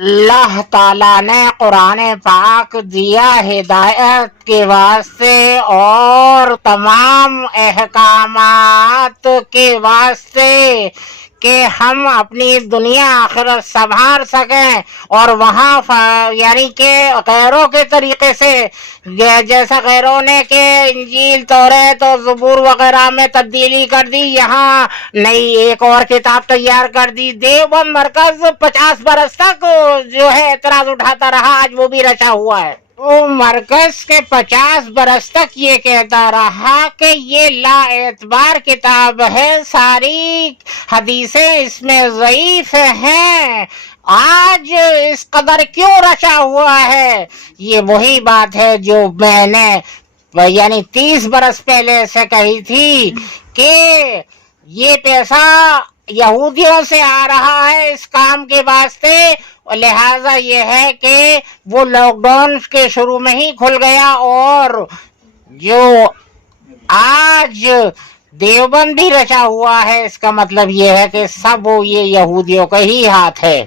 اللہ تعالیٰ نے قرآن پاک دیا ہدایت کے واسطے اور تمام احکامات کے واسطے کہ ہم اپنی دنیا آخرت سنبھال سکیں، اور وہاں یعنی کہ غیروں کے طریقے سے، جیسا غیروں نے کہ انجیل توریت اور زبور وغیرہ میں تبدیلی کر دی، یہاں نئی ایک اور کتاب تیار کر دی۔ دیوبند مرکز 50 برس تک جو ہے اعتراض اٹھاتا رہا، آج وہ بھی رچا ہوا ہے۔ وہ مرکز کے 50 برس تک یہ کہتا رہا کہ یہ لا اعتبار کتاب ہے، ساری حدیثیں اس میں ضعیف ہیں، آج اس قدر کیوں رچا ہوا ہے؟ یہ وہی بات ہے جو میں نے یعنی 30 برس پہلے سے کہی تھی کہ یہ پیسہ یہودیوں سے آ رہا ہے اس کام کے واسطے، لہذا یہ ہے کہ وہ لاک ڈاؤن کے شروع میں ہی کھل گیا، اور جو آج دیوبند بھی رچا ہوا ہے، اس کا مطلب یہ ہے کہ سب یہ یہودیوں کا ہی ہاتھ ہے۔